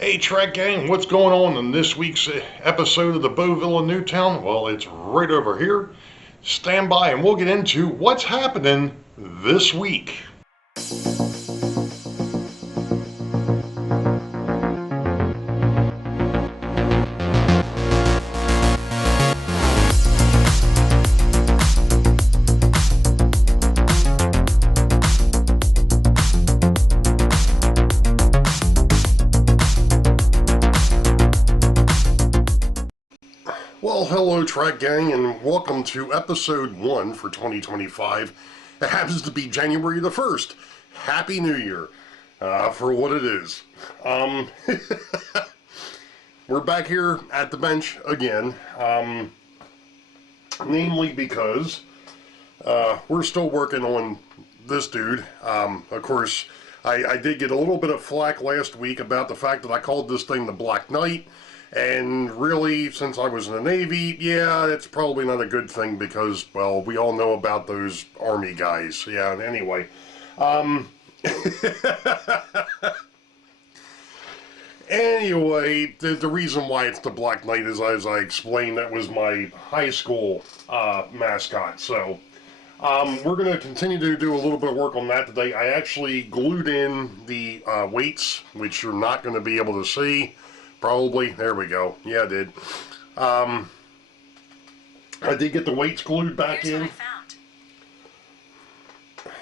Hey Track Gang, what's going on in this week's episode of the Boeville in Newtown? Well, it's right over here. Stand by and we'll get into what's happening this week. Well, hello Track Gang and welcome to episode 1 for 2025. It happens to be January the 1st. Happy New Year for what it is. We're back here at the bench again, namely because we're still working on this dude. Of course, I did get a little bit of flack last week about the fact that I called this thing the Black Knight. And really, since I was in the Navy, yeah, it's probably not a good thing because, well, we all know about those Army guys. Yeah, anyway. Anyway, the reason why it's the Black Knight is, as I explained, that was my high school mascot. So, we're going to continue to do a little bit of work on that today. I actually glued in the weights, which you're not going to be able to see. Probably. There we go. Yeah, I did. I did get the weights glued back in. What I found.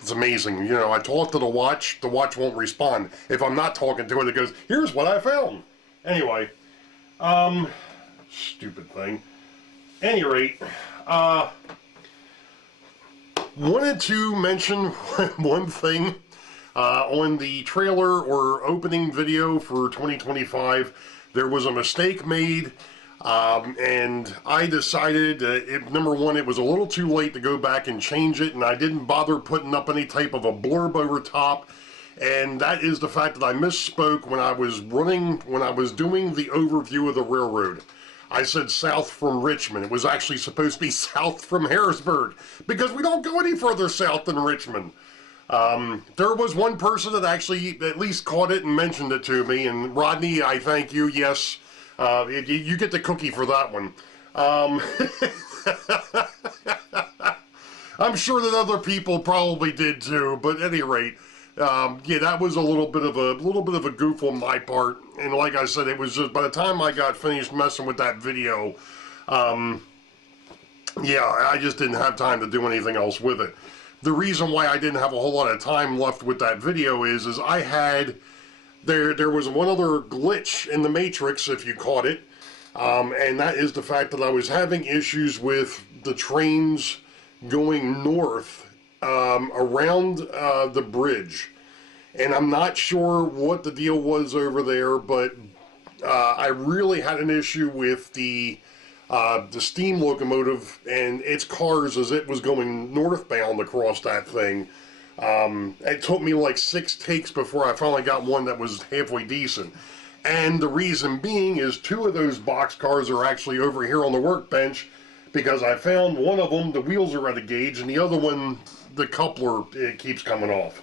It's amazing. You know, I talk to the watch won't respond. If I'm not talking to it, it goes, here's what I found. Anyway, stupid thing. Any rate, wanted to mention one thing. On the trailer or opening video for 2025, there was a mistake made, and I decided, number one, it was a little too late to go back and change it, and I didn't bother putting up any type of a blurb over top, and that is the fact that I misspoke when I was doing the overview of the railroad. I said south from Richmond. It was actually supposed to be south from Harrisburg, because we don't go any further south than Richmond. There was one person that actually at least caught it and mentioned it to me, and Rodney, I thank you. Yes, you get the cookie for that one. I'm sure that other people probably did too, but at any rate, yeah, that was a little bit of a goof on my part. And like I said, it was just by the time I got finished messing with that video, yeah, I just didn't have time to do anything else with it. The reason why I didn't have a whole lot of time left with that video is I had, there was one other glitch in the Matrix, if you caught it, and that is the fact that I was having issues with the trains going north around the bridge. And I'm not sure what the deal was over there, but I really had an issue with the steam locomotive and its cars as it was going northbound across that thing. It took me like 6 takes before I finally got one that was halfway decent. And the reason being is 2 of those box cars are actually over here on the workbench, because I found one of them, the wheels are out of gauge, and the other one, the coupler, it keeps coming off.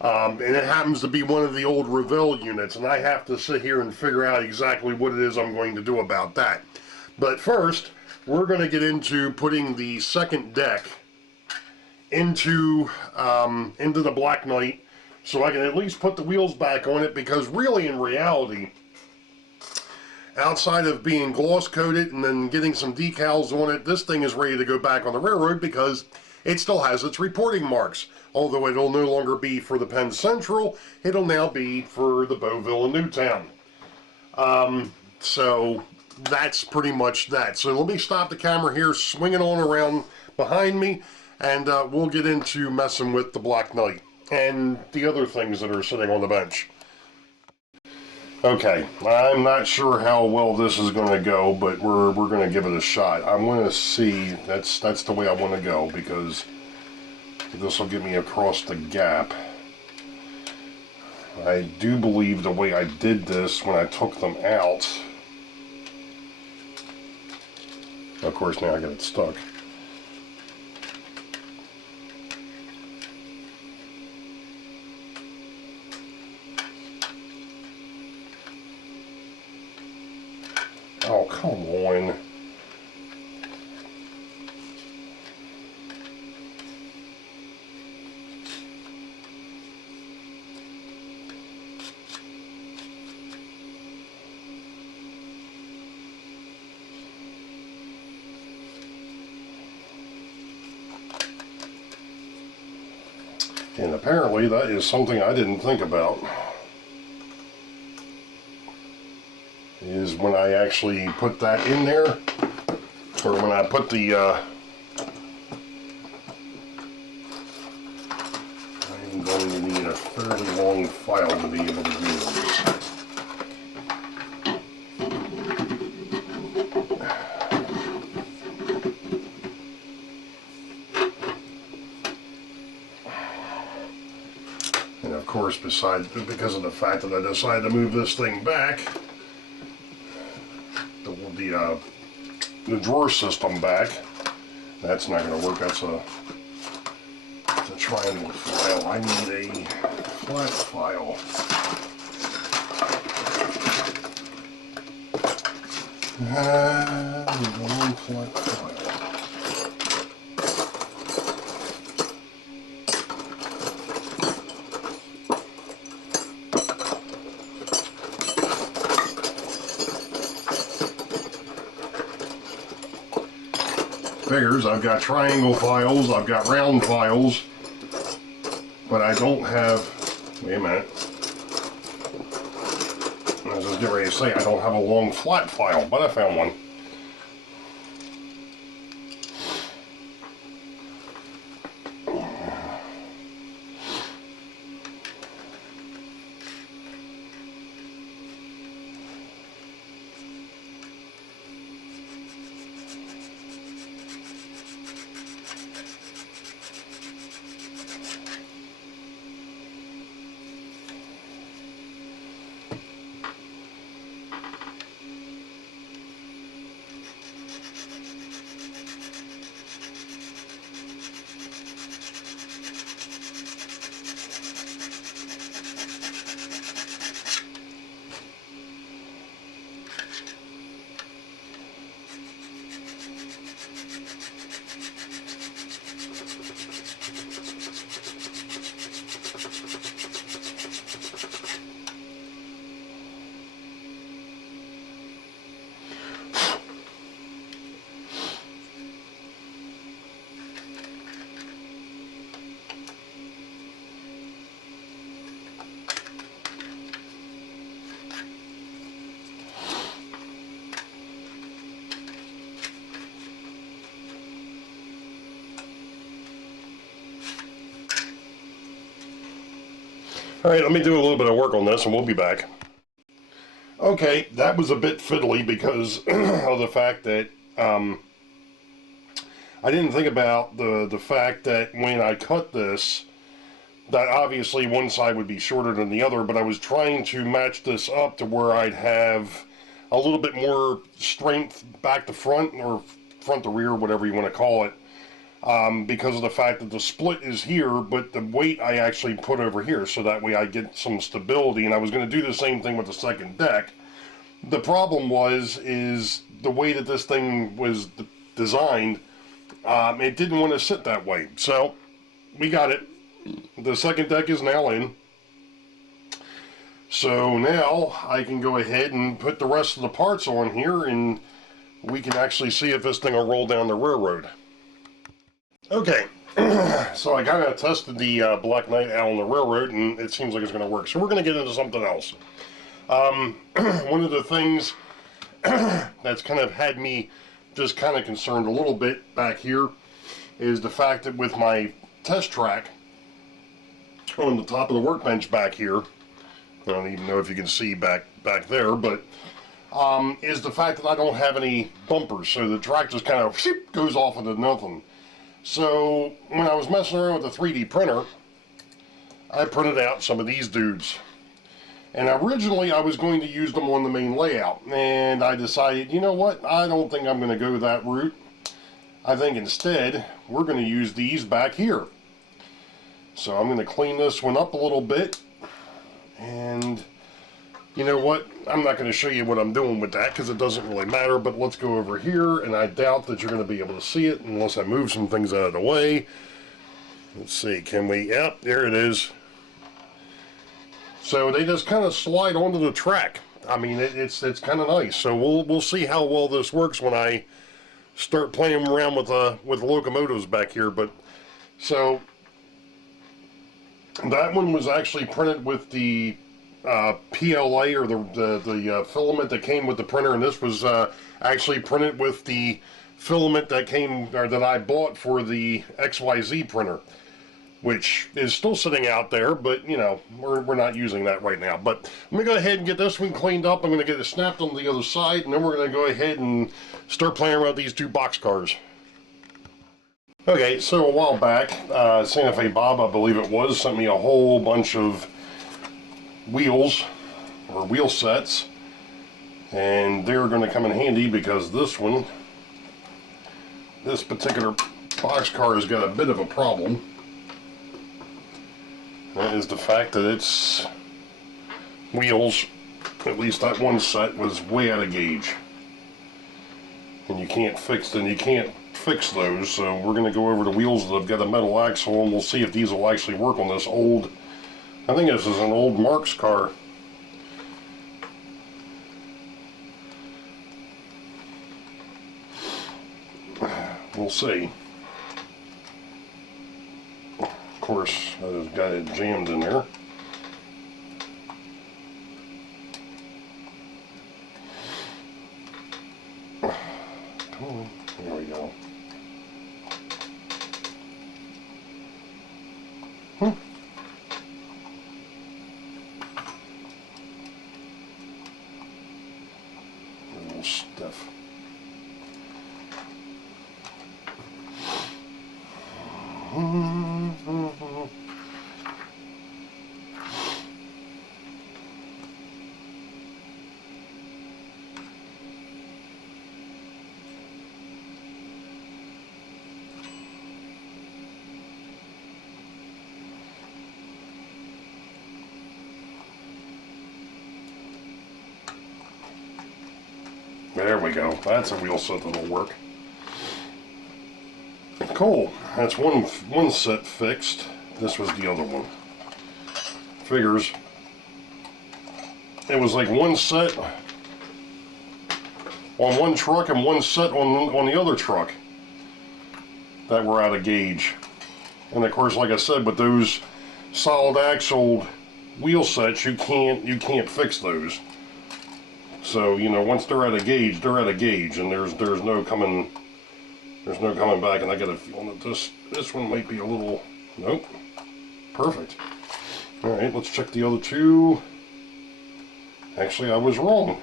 And it happens to be one of the old Boeville units, and I have to sit here and figure out exactly what it is I'm going to do about that. But first, we're going to get into putting the second deck into the Black Knight, so I can at least put the wheels back on it, because really, in reality, outside of being gloss coated and then getting some decals on it, this thing is ready to go back on the railroad because it still has its reporting marks. Although it'll no longer be for the Penn Central, it'll now be for the Boeville in Newtown. So that's pretty much that. So let me stop the camera here, swing it on around behind me, and we'll get into messing with the Black Knight and the other things that are sitting on the bench. Okay, I'm not sure how well this is going to go, but we're going to give it a shot. I'm going to see, that's the way I want to go, because this will get me across the gap. I do believe the way I did this when I took them out, of course now I got it stuck. Oh, come on. And apparently that is something I didn't think about. Is when I actually put that in there, or when I put the I'm going to need a fairly long file to be able to do this. And of course, because of the fact that I decided to move this thing back, the drawer system back, that's not going to work. That's a triangle file. I need a flat file. One flat file. Figures, I've got triangle files, I've got round files, but I don't have, wait a minute, I was just getting ready to say I don't have a long flat file, but I found one. Alright, let me do a little bit of work on this and we'll be back. Okay, that was a bit fiddly because of the fact that I didn't think about the fact that when I cut this, that obviously one side would be shorter than the other, but I was trying to match this up to where I'd have a little bit more strength back to front, or front to rear, whatever you want to call it. Because of the fact that the split is here, but the weight I actually put over here, so that way I get some stability, and I was going to do the same thing with the second deck. The problem is the way that this thing was designed, it didn't want to sit that way. So, we got it. The second deck is now in. So now I can go ahead and put the rest of the parts on here, and we can actually see if this thing will roll down the railroad. Okay, so I kind of tested the Black Knight out on the railroad, and it seems like it's going to work. So we're going to get into something else. One of the things that's kind of had me just kind of concerned a little bit back here is the fact that with my test track on the top of the workbench back here, I don't even know if you can see back there, but is the fact that I don't have any bumpers, so the track just kind of goes off into nothing. So, when I was messing around with the 3D printer, I printed out some of these dudes. And originally I was going to use them on the main layout, and I decided, you know what, I don't think I'm going to go that route. I think instead, we're going to use these back here. So I'm going to clean this one up a little bit, and You know what? I'm not going to show you what I'm doing with that because it doesn't really matter, but let's go over here, and I doubt that you're going to be able to see it unless I move some things out of the way. Let's see, can we? Yep, there it is. So they just kind of slide onto the track. I mean, it's kind of nice. So we'll see how well this works when I start playing around with locomotives back here. But so that one was actually printed with the PLA, or the filament that came with the printer, and this was actually printed with the filament that came, or that I bought for the XYZ printer, which is still sitting out there, but you know, we're not using that right now. But let me go ahead and get this one cleaned up. I'm going to get it snapped on the other side, and then we're going to go ahead and start playing around with these two box cars. Okay, so a while back, Santa Fe Bob, I believe it was, sent me a whole bunch of wheels, or wheel sets, and they're going to come in handy because this particular box car has got a bit of a problem. That is the fact that its wheels, at least that one set, was way out of gauge, and you can't fix those. So we're going to go over the wheels that have got a metal axle, and we'll see if these will actually work on this old, I think this is an old Marks car. We'll see. Of course, I've got it jammed in there. Come on, there we go. A little stiff. There we go. That's a wheel set that'll work. Cool. That's one set fixed. This was the other one. Figures. It was like one set on one truck and one set on the other truck that were out of gauge. And of course, like I said, with those solid axle wheel sets, you can't fix those. So, you know, once they're out of gauge, they're out of gauge, and there's no coming back. And I got a feeling that this one might be a little, nope, perfect. All right, let's check the other two. Actually, I was wrong.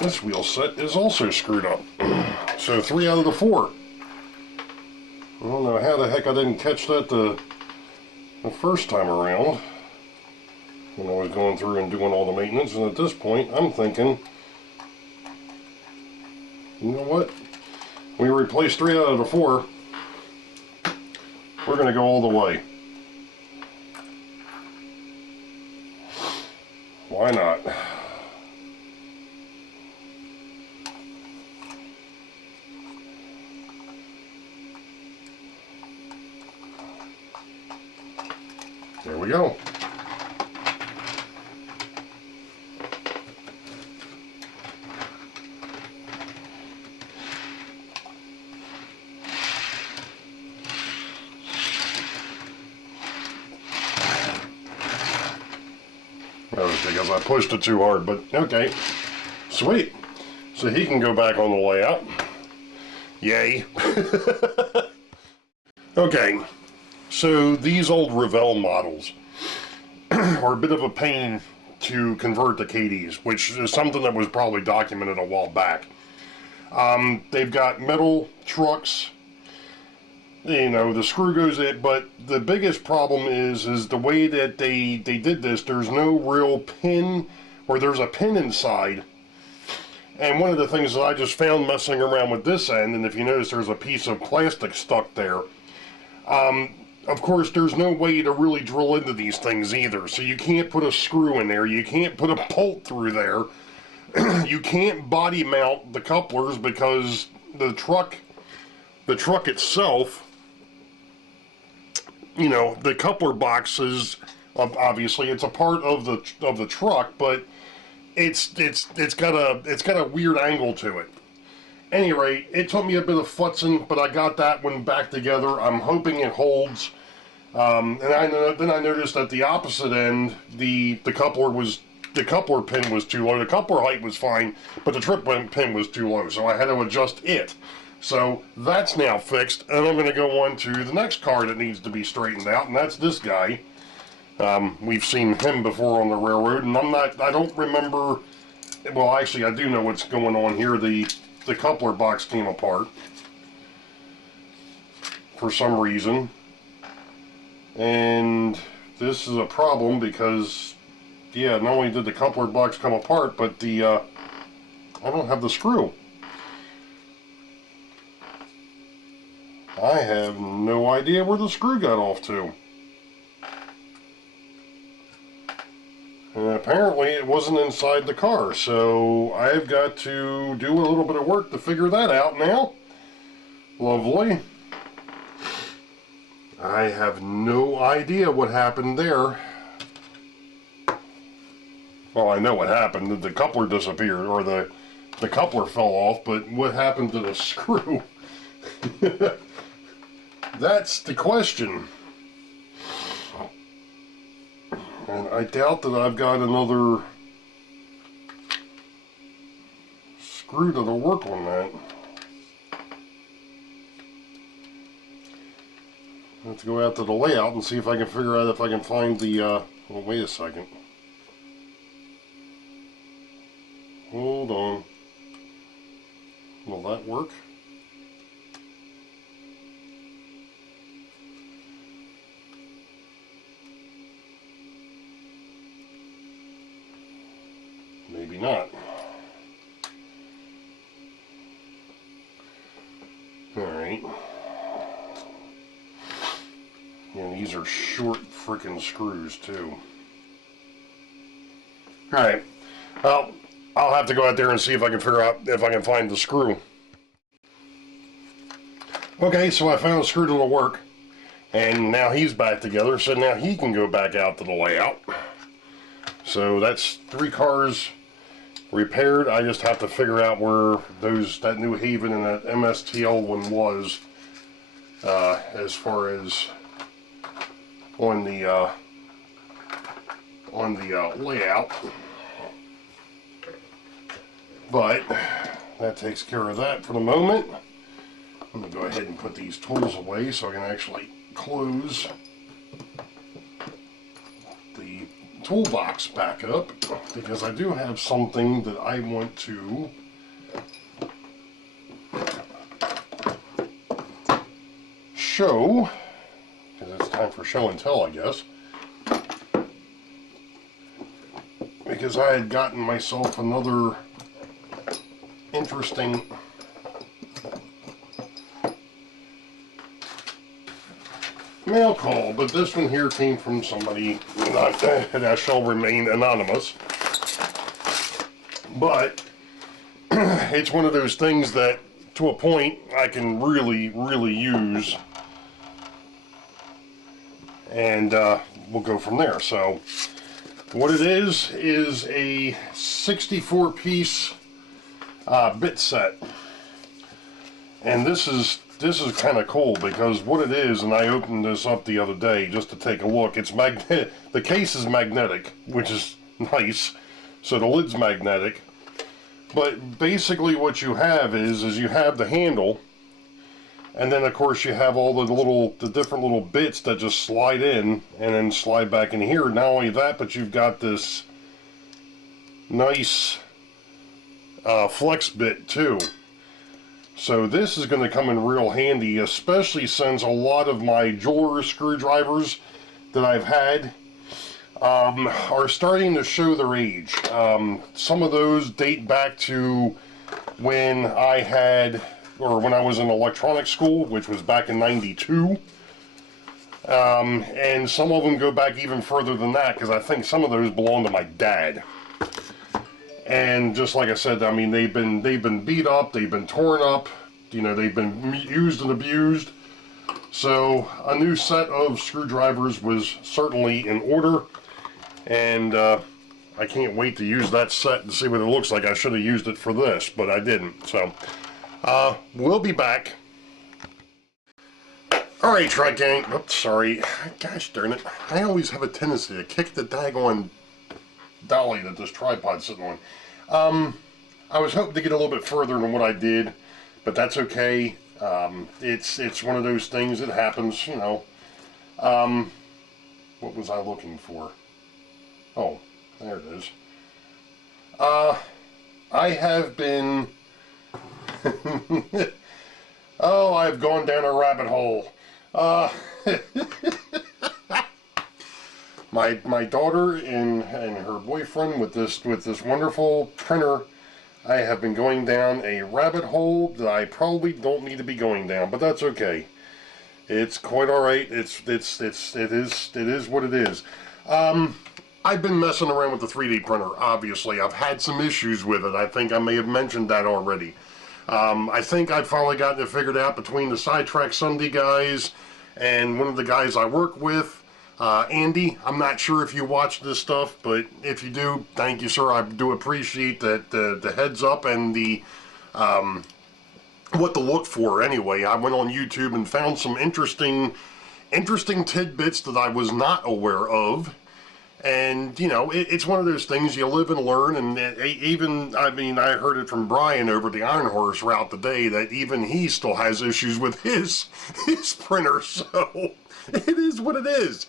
This wheel set is also screwed up. So 3 out of the 4. I don't know how the heck I didn't catch that the first time around when I was going through and doing all the maintenance. And at this point, I'm thinking, you know what? We replaced 3 out of the 4. We're going to go all the way. Why not? There we go. That was because I pushed it too hard, but okay. Sweet. So he can go back on the layout. Yay. Okay. So these old Boeville models are a bit of a pain to convert to KDs, which is something that was probably documented a while back. They've got metal trucks. You know, the screw goes in, but the biggest problem is the way that they did this. There's no real pin, or there's a pin inside. And one of the things that I just found messing around with this end, and if you notice there's a piece of plastic stuck there, of course, there's no way to really drill into these things either. So you can't put a screw in there. You can't put a bolt through there. You can't body mount the couplers because the truck itself, you know, the coupler box is obviously it's a part of the truck, but it's got a weird angle to it. Any rate, it took me a bit of futzing, but I got that one back together. I'm hoping it holds. And then I noticed at the opposite end, the coupler pin was too low. The coupler height was fine, but the trip pin was too low, so I had to adjust it. So that's now fixed, and I'm going to go on to the next car that needs to be straightened out, and that's this guy. We've seen him before on the railroad, and I don't remember. Well, actually, I do know what's going on here. The coupler box came apart for some reason, and this is a problem because, yeah, not only did the coupler box come apart, but I don't have the screw. I have no idea where the screw got off to. And apparently it wasn't inside the car, so I've got to do a little bit of work to figure that out now. Lovely. I have no idea what happened there. Well, I know what happened. The coupler disappeared, or the coupler fell off, but what happened to the screw? That's the question. And I doubt that I've got another screw that'll work on that. I have to go out to the layout and see if I can figure out if I can find the, well, wait a second. Hold on. Will that work? Maybe not. Alright. Yeah, these are short frickin' screws too. Alright. Well, I'll have to go out there and see if I can figure out if I can find the screw. Okay, so I found a screw that'll work. And now he's back together, so now he can go back out to the layout. So that's 3 cars repaired. I just have to figure out where that New Haven and that MSTL one was, as far as on the layout. But that takes care of that for the moment. I'm going to go ahead and put these tools away so I can actually close the toolbox back up, because I do have something that I want to show, because it's time for show and tell, I guess. Because I had gotten myself another interesting mail call, but this one here came from somebody that shall remain anonymous. But it's one of those things that, to a point, I can really use, and we'll go from there. So what it is a 64-piece bit set, and this is kind of cool, because what it is, and I opened this up the other day just to take a look, it's magnetic. The case is magnetic, which is nice, so the lid's magnetic. But basically what you have is you have the handle, and then of course you have all the different little bits that just slide in and then slide back in here. Not only that, but you've got this nice flex bit too. So this is going to come in real handy, especially since a lot of my jeweler screwdrivers that I've had are starting to show their age. Some of those date back to when I was in electronics school, which was back in '92. And some of them go back even further than that, because I think some of those belong to my dad. And just like I said, I mean, they've been beat up, they've been torn up, you know, they've been used and abused. So a new set of screwdrivers was certainly in order, and I can't wait to use that set and see what it looks like. I should have used it for this, but I didn't. So we'll be back. Alright, Track Gang. Oops, sorry. Gosh darn it. I always have a tendency to kick the daggone dolly that this tripod's sitting on. I was hoping to get a little bit further than what I did, but that's okay. It's one of those things that happens, you know. What was I looking for? Oh, there it is. I have been... oh, I've gone down a rabbit hole. My daughter and her boyfriend with this wonderful printer, I have been going down a rabbit hole that I probably don't need to be going down, but that's okay. It's quite all right. It is what it is. I've been messing around with the 3D printer. Obviously, I've had some issues with it. I think I may have mentioned that already. I think I've finally gotten it figured out between the Sidetrack Sunday guys and one of the guys I work with, Andy. I'm not sure if you watch this stuff, but if you do, thank you, sir. I do appreciate that the heads up and the what to look for. Anyway, I went on YouTube and found some interesting tidbits that I was not aware of. And, you know, it's one of those things you live and learn, and even, I mean, I heard it from Brian over the Iron Horse route today that even he still has issues with his printer, so it is what it is.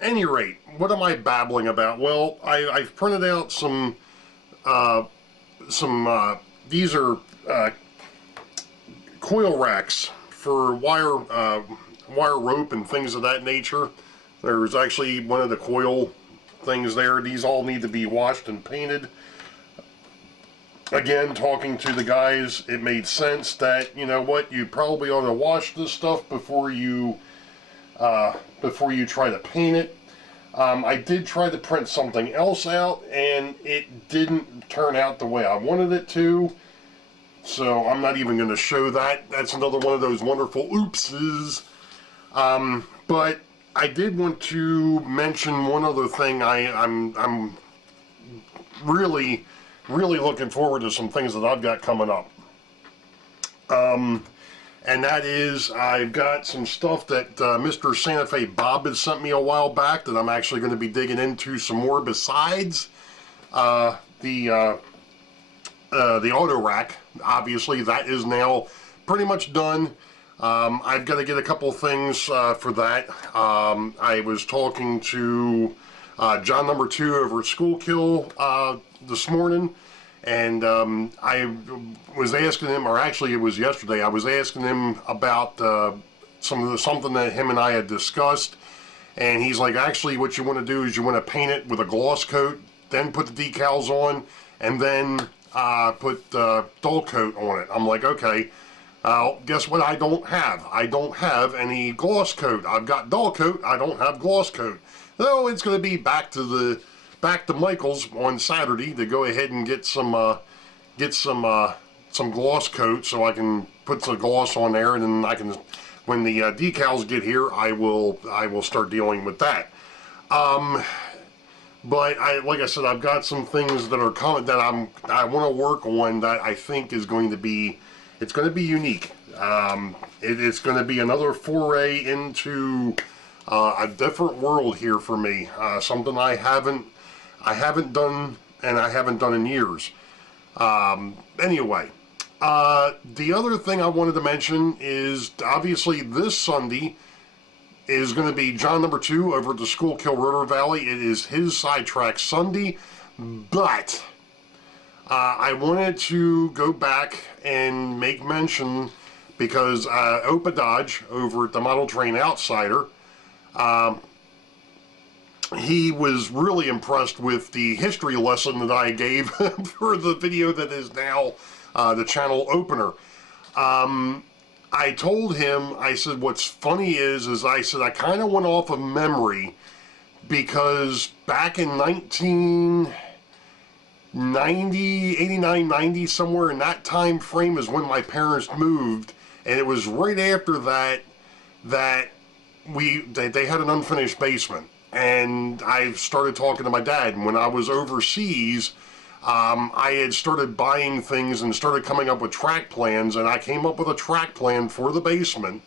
Any rate, what am I babbling about? Well, I've printed out some these are coil racks for wire rope and things of that nature. There's actually one of the coil things there. These all need to be washed and painted. Again, talking to the guys, it made sense that, you know what, you probably ought to wash this stuff before you try to paint it. I did try to print something else out, and it didn't turn out the way I wanted it to. So I'm not even going to show that. That's another one of those wonderful oopses. But I did want to mention one other thing. I'm really looking forward to some things that I've got coming up. And that is, I've got some stuff that Mr. Santa Fe Bob had sent me a while back that I'm actually going to be digging into some more besides the Autorack. Obviously, that is now pretty much done. I've got to get a couple things for that. I was talking to John number 2 over at Schoolkill this morning, and I was asking him, or actually it was yesterday, I was asking him about something that him and I had discussed, and he's like, actually what you want to do is you want to paint it with a gloss coat, then put the decals on, and then put dull coat on it. I'm like, okay. Guess what I don't have? I don't have any gloss coat. I've got dull coat, I don't have gloss coat. So it's going to be back to Michael's on Saturday to go ahead and get some gloss coat so I can put some gloss on there, and then I can, when the decals get here, I will start dealing with that. But like I said, I've got some things that are coming that I want to work on that I think is going to be, it's going to be unique. It's going to be another foray into a different world here for me. Something I haven't done, and I haven't done in years. Anyway, the other thing I wanted to mention is obviously this Sunday is going to be John number 2 over at the Schoolkill River Valley. It is his Sidetrack Sunday, but I wanted to go back and make mention because Opa Dodge over at the Model Train Outsider, he was really impressed with the history lesson that I gave for the video that is now the channel opener. I told him, I said, what's funny is I said, I kind of went off of memory because back in 1990, 89, 90, somewhere in that time frame is when my parents moved, and it was right after that they had an unfinished basement, and I started talking to my dad, and when I was overseas, I had started buying things and started coming up with track plans, and I came up with a track plan for the basement,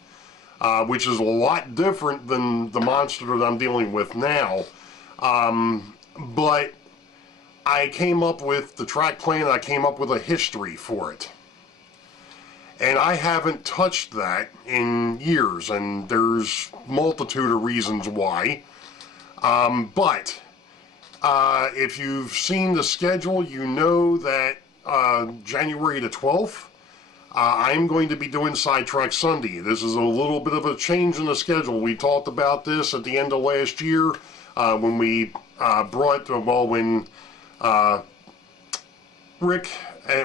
which is a lot different than the monster that I'm dealing with now. But I came up with the track plan, and I came up with a history for it. And I haven't touched that in years, and there's multitude of reasons why. But if you've seen the schedule, you know that January the 12th, I'm going to be doing Sidetrack Sunday. This is a little bit of a change in the schedule. We talked about this at the end of last year when we when Rick,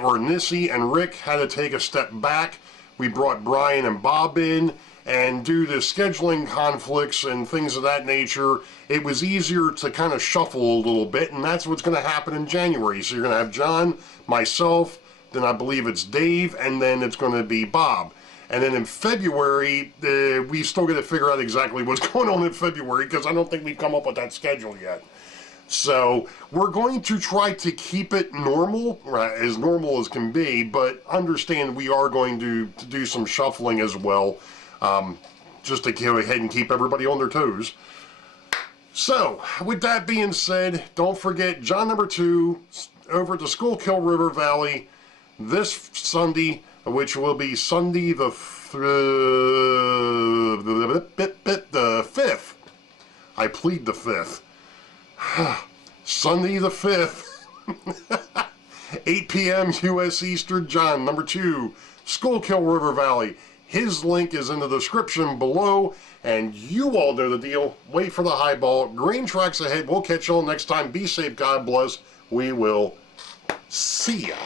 or Nissy and Rick had to take a step back. We brought Brian and Bob in, and due to scheduling conflicts and things of that nature, it was easier to kind of shuffle a little bit, and that's what's going to happen in January. So you're going to have John, myself, then I believe it's Dave, and then it's going to be Bob. And then in February, we still got to figure out exactly what's going on in February, because I don't think we've come up with that schedule yet. So we're going to try to keep it normal, as normal as can be, but understand we are going to do some shuffling as well, just to go ahead and keep everybody on their toes. So, with that being said, don't forget John number 2 over at the Schuylkill River Valley this Sunday, which will be Sunday the 5th. I plead the 5th. Sunday the 5th, 8 p.m. U.S. Eastern, John number 2, Schuylkill River Valley. His link is in the description below, and you all know the deal. Wait for the highball. Green tracks ahead. We'll catch you all next time. Be safe. God bless. We will see ya.